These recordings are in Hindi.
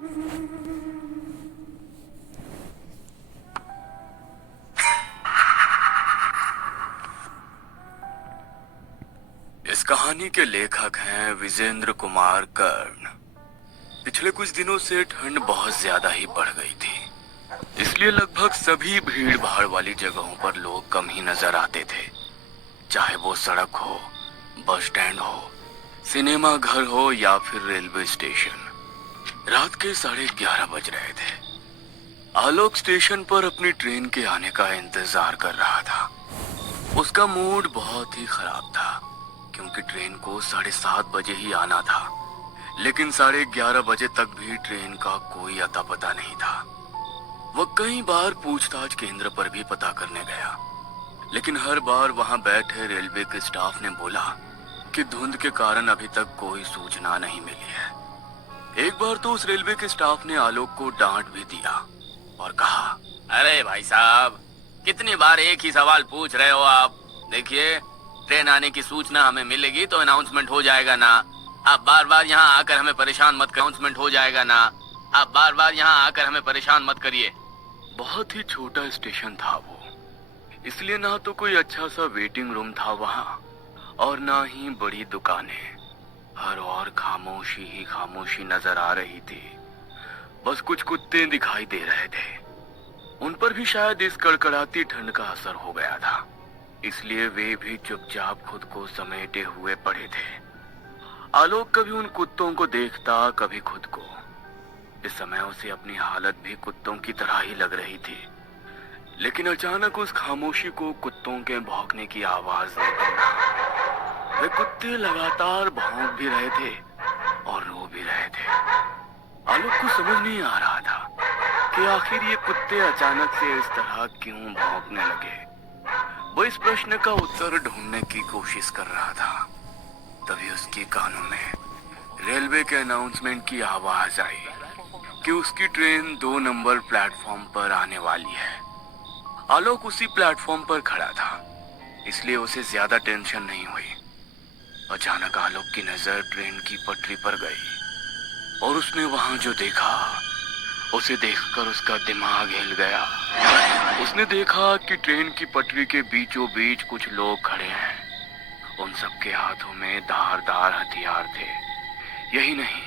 इस कहानी के लेखक हैं विजेंद्र कुमार कर्ण। पिछले कुछ दिनों से ठंड बहुत ज्यादा ही बढ़ गई थी, इसलिए लगभग सभी भीड़ भाड़ वाली जगहों पर लोग कम ही नजर आते थे। चाहे वो सड़क हो, बस स्टैंड हो, सिनेमा घर हो या फिर रेलवे स्टेशन। रात के 11:30 बज रहे थे। आलोक स्टेशन पर अपनी ट्रेन के आने का इंतजार कर रहा था। उसका मूड बहुत ही खराब था, क्योंकि ट्रेन को 7:30 बजे ही आना था, लेकिन 11:30 बजे तक भी ट्रेन का कोई अता पता नहीं था। वह कई बार पूछताछ केंद्र पर भी पता करने गया, लेकिन हर बार वहां बैठे रेलवे के स्टाफ ने बोला कि धुंध के कारण अभी तक कोई सूचना नहीं मिली है। एक बार तो उस रेलवे के स्टाफ ने आलोक को डांट भी दिया और कहा, अरे भाई साहब, कितनी बार एक ही सवाल पूछ रहे हो आप? देखिए, ट्रेन आने की सूचना हमें मिलेगी तो अनाउंसमेंट हो जाएगा ना। आप बार बार यहाँ आकर हमें परेशान मत करिए। अनाउंसमेंट हो जाएगा ना। आप बार बार यहाँ आकर हमें परेशान मत करिए। बहुत ही छोटा स्टेशन था वो, इसलिए ना तो कोई अच्छा सा वेटिंग रूम था वहाँ और ना ही बड़ी दुकानें। हर और खामोशी ही खामोशी नजर आ रही थी। बस कुछ कुत्ते दिखाई दे रहे थे। उन पर भी शायद इस कड़कड़ाती ठंड का असर हो गया था, इसलिए वे भी चुपचाप खुद को समेटे हुए पड़े थे। आलोक कभी उन कुत्तों को देखता, कभी खुद को। इस समय उसे अपनी हालत भी कुत्तों की तरह ही लग रही थी, लेकिन अचानक उस खामोशी को कुत्तों के भौंकने की आवाज ने तोड़ा। वे कुत्ते लगातार भौंक भी रहे थे और रो भी रहे थे। आलोक को समझ नहीं आ रहा था कि आखिर ये कुत्ते अचानक से इस तरह क्यों भौंकने लगे। वो इस प्रश्न का उत्तर ढूंढने की कोशिश कर रहा था। तभी उसके कानों में रेलवे के अनाउंसमेंट की आवाज आई कि उसकी ट्रेन 2 नंबर प्लेटफॉर्म पर आने वाली है। आलोक उसी प्लेटफॉर्म पर खड़ा था, इसलिए उसे ज्यादा टेंशन नहीं हुई। अचानक आलोक की नजर ट्रेन की पटरी पर गई और उसने वहां जो देखा, उसे देखकर उसका दिमाग हिल गया। उसने देखा कि ट्रेन की पटरी के बीचों बीच कुछ लोग खड़े हैं। उन सबके हाथों में धारदार हथियार थे। यही नहीं,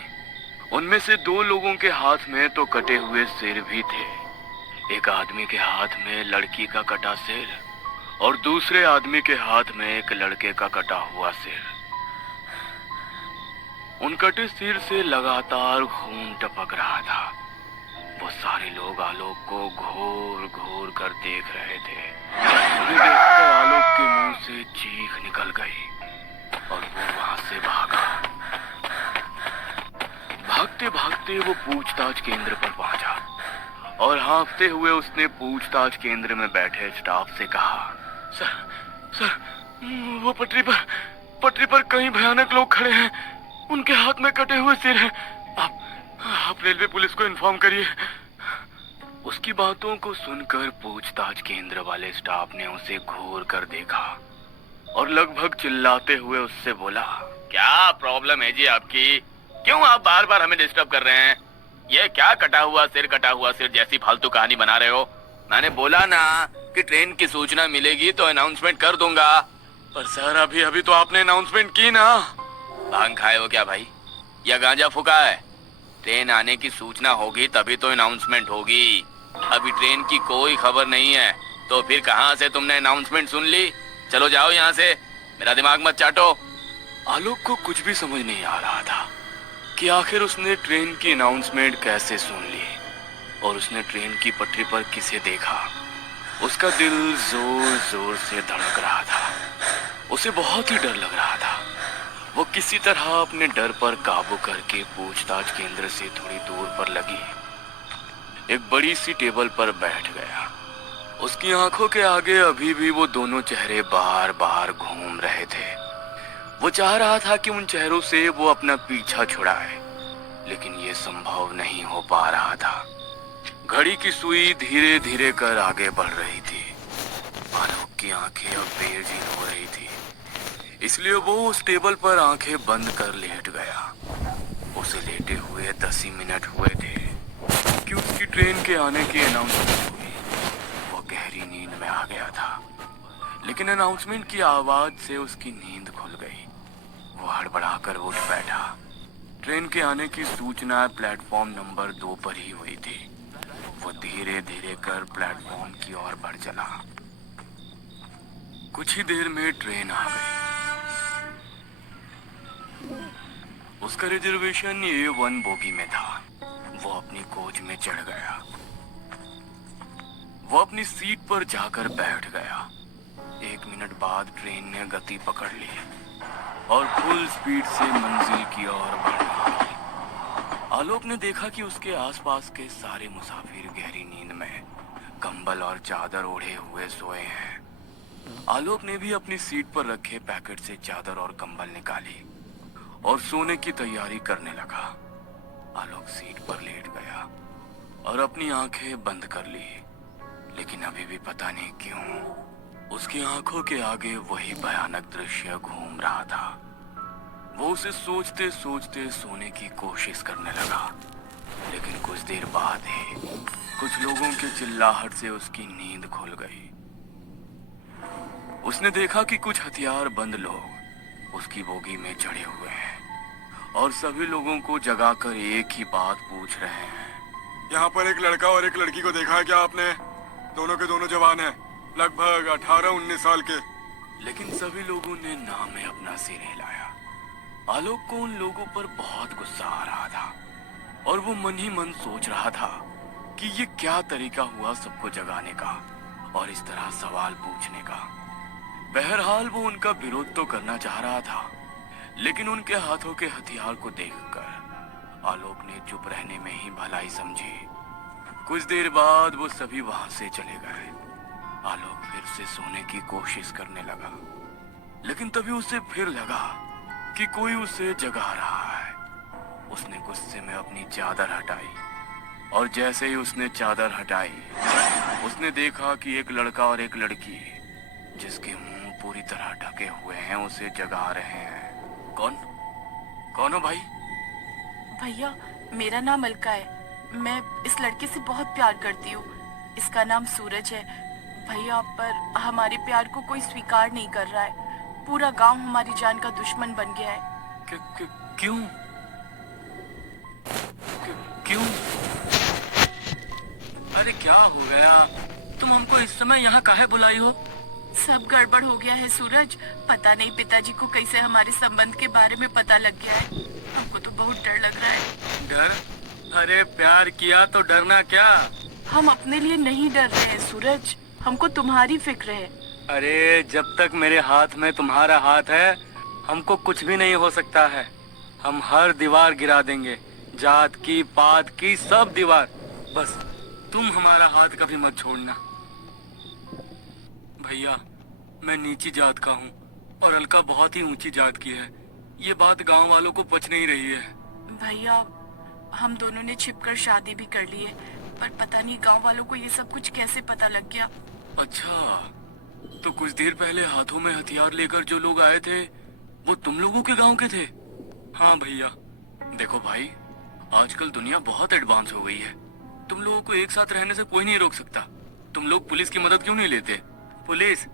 उनमें से 2 लोगों के हाथ में तो कटे हुए सिर भी थे। एक आदमी के हाथ में लड़की का कटा सिर और दूसरे आदमी के हाथ में एक लड़के का कटा हुआ सिर। उन कटे सिर से लगातार खून टपक रहा था। वो सारे लोग आलोक को घूर घूर कर देख रहे थे। उन्हें देखकर आलोक के मुंह से चीख निकल गई और वो वहां से भागा। भागते भागते वो पूछताछ केंद्र पर पहुंचा और हाँफते हुए उसने पूछताछ केंद्र में बैठे स्टाफ से कहा, सर, वो पटरी पर कई भयानक लोग खड़े हैं। उनके हाथ में कटे हुए सिर हैं। आप रेलवे पुलिस को इन्फॉर्म करिए। उसकी बातों को सुनकर पूछताछ केंद्र वाले स्टाफ ने उसे घूर कर देखा और लगभग चिल्लाते हुए उससे बोला, क्या प्रॉब्लम है जी आपकी? क्यों आप बार बार हमें डिस्टर्ब कर रहे हैं? ये क्या कटा हुआ सिर जैसी फालतू कहानी बना रहे हो? मैंने बोला ना कि ट्रेन की सूचना मिलेगी तो अनाउंसमेंट कर दूंगा। पर सर, अभी तो आपने अनाउंसमेंट की ना। भांग खाए हो क्या भाई, या गांजा फूका है? ट्रेन आने की सूचना होगी तभी तो अनाउंसमेंट होगी। अभी ट्रेन की कोई खबर नहीं है, तो फिर कहां से तुमने अनाउंसमेंट सुन ली? चलो जाओ यहाँ से, मेरा दिमाग मत चाटो। आलोक को कुछ भी समझ नहीं आ रहा था कि आखिर उसने ट्रेन की अनाउंसमेंट कैसे सुन ली और उसने ट्रेन की पटरी पर किसे देखा। उसका दिल जोर जोर से धड़क रहा था। उसे बहुत ही डर लग रहा था। वो किसी तरह अपने डर पर काबू करके पूछताछ केंद्र से थोड़ी दूर पर लगी एक बड़ी सी टेबल पर बैठ गया। उसकी आंखों के आगे अभी भी वो दोनों चेहरे बार बार घूम रहे थे। वो चाह रहा था कि उन चेहरों से वो अपना पीछा छुड़ाए, लेकिन ये संभव नहीं हो पा रहा था। घड़ी की सुई धीरे धीरे कर आगे बढ़ रही थी। आलोक की आंखें अब बेचैन हो रही थी, इसलिए वो उस टेबल पर आंखें बंद कर लेट गया। उसे लेटे हुए 10 ही मिनट हुए थे ट्रेन के आने की अनाउंसमेंट हुई। वो गहरी नींद में आ गया था, लेकिन अनाउंसमेंट की आवाज से उसकी नींद खुल गई। वो हड़बड़ाकर उठ बैठा। ट्रेन के आने की सूचना प्लेटफॉर्म नंबर 2 पर ही हुई थी। वो धीरे धीरे कर प्लेटफॉर्म की ओर बढ़ चला। कुछ ही देर में ट्रेन आ गई। उसका रिजर्वेशन A1 बोगी में था। वो अपनी कोच में चढ़ गया। वो अपनी सीट पर जाकर बैठ गया। 1 मिनट बाद ट्रेन ने गति पकड़ ली और फुल स्पीड से मंजिल की ओर बढ़ा। आलोक ने देखा कि उसके आसपास के सारे मुसाफिर गहरी नींद में कंबल और चादर ओढ़े हुए सोए हैं। आलोक ने भी अपनी सीट पर रखे पैकेट से चादर और कंबल निकाली और सोने की तैयारी करने लगा। आलोक सीट पर लेट गया और अपनी आंखें बंद कर ली, लेकिन अभी भी पता नहीं क्यों उसकी आंखों के आगे वही भयानक दृश्य घूम रहा था। वो उसे सोचते सोचते सोने की कोशिश करने लगा, लेकिन कुछ देर बाद ही कुछ लोगों के चिल्लाहट से उसकी नींद खुल गई। उसने देखा कि कुछ हथियारबंद लोग उसकी बोगी में चढ़े हुए हैं और सभी लोगों को जगाकर एक ही बात पूछ रहे हैं। यहाँ पर एक लड़का और एक लड़की को देखा है क्या आपने? दोनों के दोनों जवान हैं, लगभग 18-19 साल के। लेकिन सभी लोगों ने ना में अपना सिर हिलाया। आलोक को उन लोगों पर बहुत गुस्सा आ रहा था और वो मन ही मन सोच रहा था कि ये क्या तरीका हुआ सबको जगाने का और इस तरह सवाल पूछने का। बहरहाल वो उनका विरोध तो करना चाह रहा था, लेकिन उनके हाथों के हथियार को देखकर आलोक ने चुप रहने में ही भलाई समझी। कुछ देर बाद वो सभी वहां से चले गए। आलोक फिर से सोने की कोशिश करने लगा, लेकिन तभी उसे फिर लगा कि कोई उसे जगा रहा है। उसने गुस्से में अपनी चादर हटाई और जैसे ही उसने चादर हटाई, उसने देखा कि एक लड़का और एक लड़की जिसके मुंह पूरी तरह ढके हुए हैं उसे जगा रहे हैं। कौन हो भाई? भैया, मेरा नाम अलका है। मैं इस लड़के से बहुत प्यार करती हूँ। इसका नाम सूरज है। भैया, पर हमारे प्यार को कोई स्वीकार नहीं कर रहा है। पूरा गांव हमारी जान का दुश्मन बन गया है। क्यों? क्यों? अरे क्या हो गया? तुम हमको इस समय यहाँ काहे बुलाई हो? सब गड़बड़ हो गया है सूरज। पता नहीं पिताजी को कैसे हमारे संबंध के बारे में पता लग गया है। हमको तो बहुत डर लग रहा है। डर? अरे प्यार किया तो डरना क्या? हम अपने लिए नहीं डर रहे हैं सूरज, हमको तुम्हारी फिक्र है। अरे जब तक मेरे हाथ में तुम्हारा हाथ है, हमको कुछ भी नहीं हो सकता है। हम हर दीवार गिरा देंगे, जात की, पात की, सब दीवार। बस तुम हमारा हाथ कभी मत छोड़ना। भैया, मैं नीची जात का हूँ और अलका बहुत ही ऊंची जात की है। ये बात गांव वालों को पच नहीं रही है। भैया, हम दोनों ने छिपकर शादी भी कर ली है, पर पता नहीं गांव वालों को ये सब कुछ कैसे पता लग गया। अच्छा, तो कुछ देर पहले हाथों में हथियार लेकर जो लोग आए थे वो तुम लोगों के गांव के थे? हाँ भैया, देखो भाई, आजकल दुनिया बहुत एडवांस हो गई है। तुम लोगों को एक साथ रहने से कोई नहीं रोक सकता। तुम लोग पुलिस की मदद क्यों नहीं लेते? पुलिस?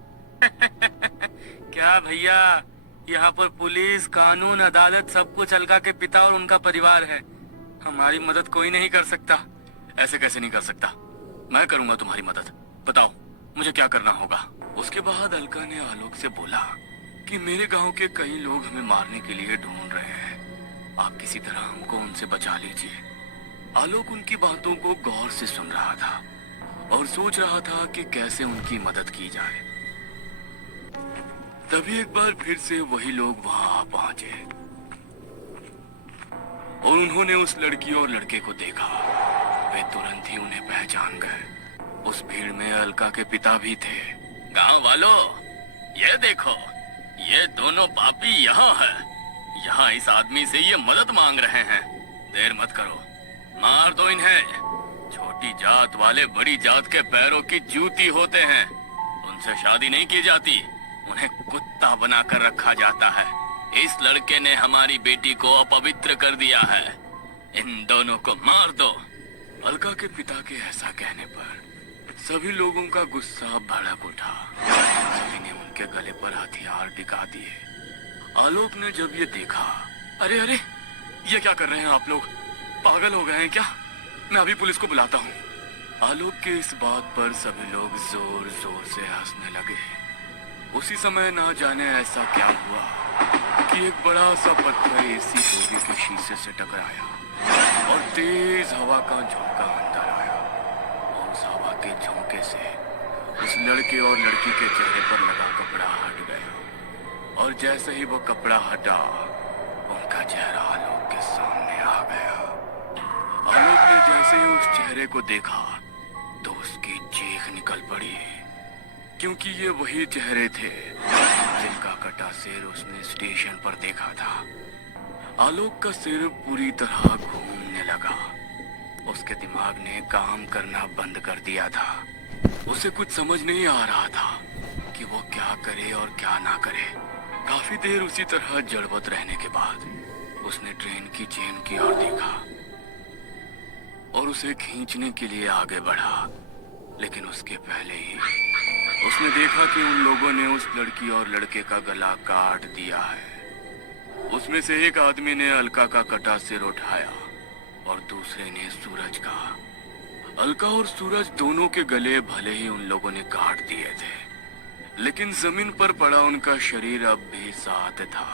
क्या भैया, यहाँ पर पुलिस, कानून, अदालत सब कुछ अलका के पिता और उनका परिवार है। हमारी मदद कोई नहीं कर सकता। ऐसे कैसे नहीं कर सकता? मैं करूंगा तुम्हारी मदद। बताओ मुझे क्या करना होगा? उसके बाद अलका ने आलोक से बोला कि मेरे गांव के कई लोग हमें मारने के लिए ढूंढ रहे हैं। आप किसी तरह हमको उनसे बचा लीजिए। आलोक उनकी बातों को गौर से सुन रहा था और सोच रहा था कि कैसे उनकी मदद की जाए। तभी एक बार फिर से वही लोग वहां आ पहुंचे और उन्होंने उस लड़की और लड़के को देखा। वे तुरंत ही उन्हें पहचान गए। उस भीड़ में अलका के पिता भी थे। गांव वालों, ये देखो, ये दोनों पापी यहाँ है। यहाँ इस आदमी से ये मदद मांग रहे हैं। देर मत करो, मार दो इन्हें। छोटी जात वाले बड़ी जात के पैरों की जूती होते हैं। उनसे शादी नहीं की जाती, उन्हें कुत्ता बनाकर रखा जाता है। इस लड़के ने हमारी बेटी को अपवित्र कर दिया है। इन दोनों को मार दो। अलका के पिता के ऐसा कहने पर सभी लोगों का गुस्सा भड़क उठा। सभी ने उनके गले पर हथियार टिका दिए। आलोक ने जब ये देखा, अरे अरे, ये क्या कर रहे हैं आप लोग? पागल हो गए हैं क्या? मैं अभी पुलिस को बुलाता हूँ। आलोक के इस बात पर सभी लोग जोर जोर से हंसने लगे। उसी समय ना जाने ऐसा क्या हुआ कि एक बड़ा सा पत्थर एसी बोगी के शीशे से टकराया और तेज हवा का झोंका अंदर आया और उस हवा के झोंके से उस लड़के और लड़की के चेहरे पर लगा कपड़ा हट गया और जैसे ही वो कपड़ा हटा, उनका चेहरा आलोक के सामने आ गया। आलोक ने जैसे ही उस चेहरे को देखा तो उसकी चीख निकल पड़ी, क्योंकि ये वही चेहरे थे जिनका कटा सिर उसने स्टेशन पर देखा था। आलोक का सिर पूरी तरह घूमने लगा। उसके दिमाग ने काम करना बंद कर दिया था। उसे कुछ समझ नहीं आ रहा था कि वो क्या करे और क्या ना करे। काफी देर उसी तरह जड़बत रहने के बाद उसने ट्रेन की चेन की ओर देखा और उसे खींचने के लिए आगे बढ़ा, लेकिन उसके पहले ही उसने देखा कि उन लोगों ने उस लड़की और लड़के का गला काट दिया है। उसमें से एक आदमी ने अलका का कटा सिर उठाया और दूसरे ने सूरज का। अलका और सूरज दोनों के गले भले ही उन लोगों ने काट दिए थे, लेकिन जमीन पर पड़ा उनका शरीर अब भी साथ था।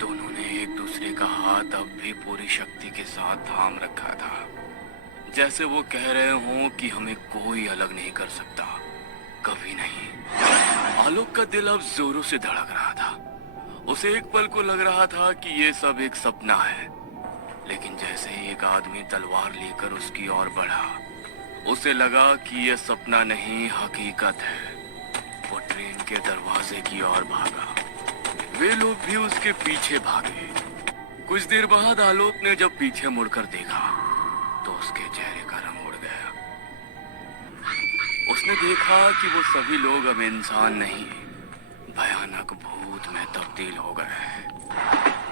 दोनों ने एक दूसरे का हाथ अब भी पूरी शक्ति के साथ थाम रखा था, जैसे वो कह रहे हों कि हमें कोई अलग नहीं कर सकता, कभी नहीं। आलोक का दिल अब जोरों से धड़क रहा था। उसे एक पल को लग रहा था कि ये सब एक सपना है, लेकिन जैसे ही एक आदमी तलवार लेकर उसकी ओर बढ़ा, उसे लगा कि ये सपना नहीं, हकीकत है। वो ट्रेन के दरवाजे की ओर भागा। वे लोग भी उसके पीछे भागे। कुछ देर बाद आलोक ने जब पीछे मुड़कर देखा तो उसके चेहरे का रंग उड़ गया। उसने देखा कि वो सभी लोग अब इंसान नहीं, भयानक भूत में तब्दील हो गए हैं।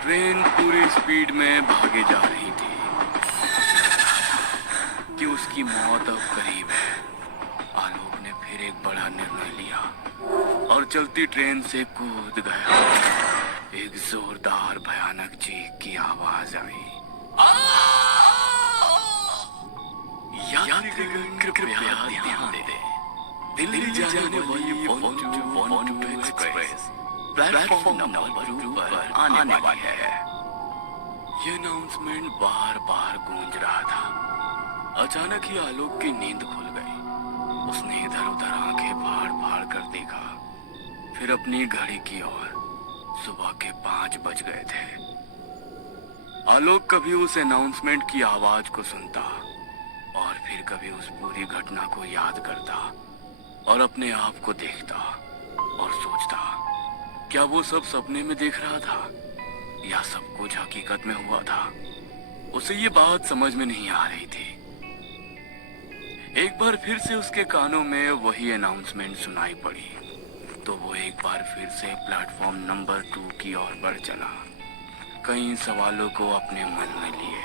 ट्रेन पूरी स्पीड में भागे जा रही थी। कि उसकी मौत अब करीब है। आलोक ने फिर एक बड़ा निर्णय लिया और चलती ट्रेन से कूद गया। एक जोरदार भयानक चीख की आवाज आई। यात्रीगण कृपया ध्यान दें। दिल्ली जाने वाली वॉन्टू एक्सप्रेस प्लेटफॉर्म नंबर 2 पर आने वाली है। यह अनाउंसमेंट बार बार गूंज रहा था। अचानक ही आलोक की नींद खुल गई। उसने इधर उधर आंखें फाड़ फाड़ कर देखा, फिर अपनी घड़ी की ओर। सुबह के 5 बज गए थे। आलोक कभी उस अनाउंसमेंट की आवाज को सुनता और फिर कभी उस पूरी घटना को याद करता और अपने आप को देखता और सोचता, क्या वो सब सपने में देख रहा था या सब कुछ हकीकत में हुआ था। उसे ये बात समझ में नहीं आ रही थी। एक बार फिर से उसके कानों में वही अनाउंसमेंट सुनाई पड़ी, तो वो एक बार फिर से प्लेटफॉर्म नंबर 2 की ओर बढ़ चला, कई सवालों को अपने मन में लिए।